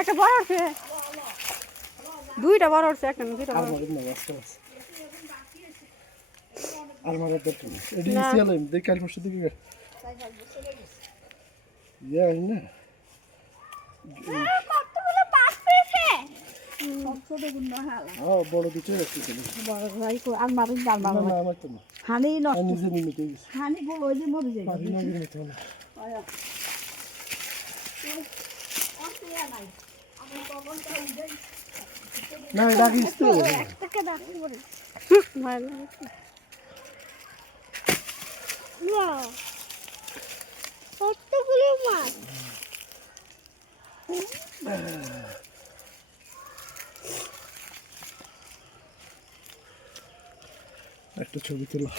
একটা বড় আছে, দুইটা বড় আছে, একটা দুইটা বড়। আর মারার দরকার নেই, এটি সিয়ালাম দেখ কাল পরশু দিকে ইয়া না কতগুলো পাস পেয়েছে, সব ছোট গুলো হালা। হ্যাঁ বড় দিতে একটু বড় ভাই কো আর মারুন ডাল না মারুন না আমার তো না হানি নষ্ট, নিজে নিমিতে গেছে হানি বল ওই যে মরে যায় পারি না নিমিতে না আয়া অসুবিধা নাই, আমি কবনটা উঠাই না রাখিস তো একটাকে ডাকতে পারে ভালো না কতগুলো মাছ। একটা ছবি তোলা।